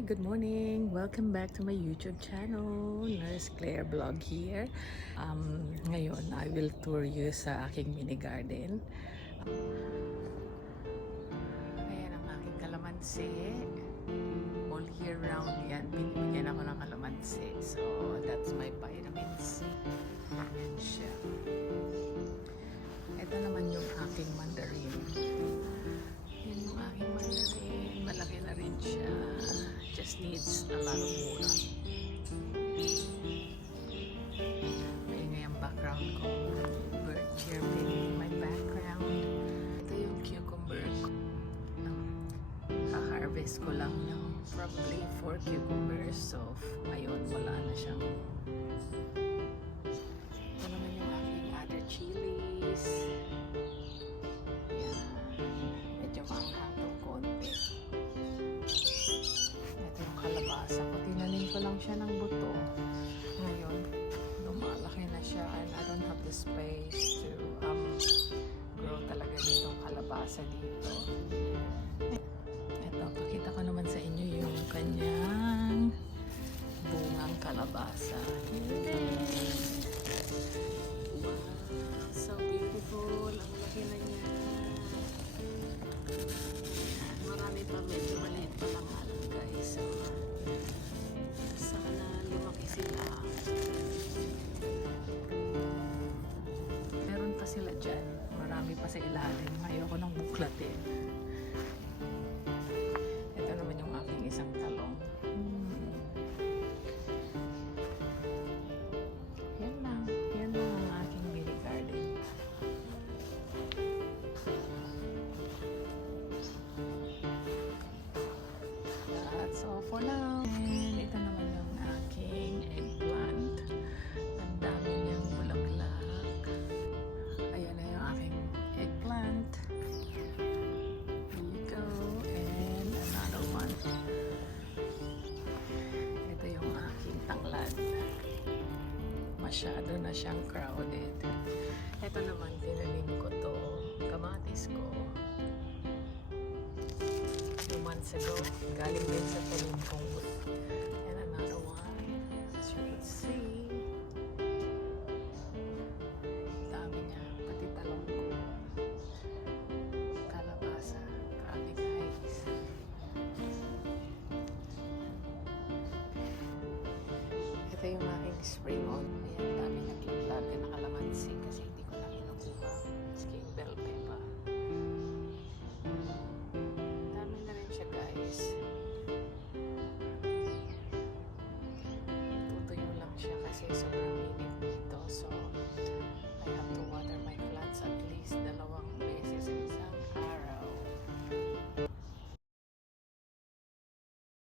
Good morning! Welcome back to my YouTube channel. Nurse Claire Vlog here. Ngayon, I will tour you sa aking mini garden. Ayan ang aking kalamansi. All year round yan. Binibigyan ako ng kalamansi. So, that's my vitamin C. Ayan siya. Ito naman yung aking mandarin. Yan yung aking mandarin. Malaki na rin siya. Just needs a lot of water. Maingay ang background ko. Bird chirping in my background. Ito yung cucumber ko. Ha-harvest ko lang ng probably 4 cucumbers. So, ngayon wala na siyang. Ito naman yung aking other chilies. Yan. Medyo maanghang itong konti. Ito yung kalabasa ko. Tinanim ko lang siya ng buto. Ngayon, lumalaki na siya and I don't have the space to grow talaga ditong kalabasa dito. Ito, pakita ko naman sa inyo yung kanyang bungang kalabasa. Wow, so beautiful. Ang laki na niya. Marami pa, medyo maliit pa lang halang guys. So, sana lumaki sila. Meron pa sila dyan. Marami pa sa ilalim. Ayoko nang buklatin. Ito naman yung aking isang talong. Yan lang. Yan lang ang aking mini garden. That's all for now. And ito naman yung aking eggplant. Ang dami niyang bulaklak. Ayan na yung aking eggplant. Here you go. And another one. Ito yung aking tanglad. Masyado na siyang crowded. Ito naman, tinanim ko to. Kamatis ko. 2 months ago. Galing din sa talim kong wood. And another one. As you can see. Dami niya. Pati talong ko. Kalabasa. Grabe guys. Ito yung aking spring on. Ayan, dami naglaga na kalamansi kasi hindi ko na kinukuha. King bell pepper. Dami na rin siya guys. Tutuyo lang siya kasi sobrang init dito. So,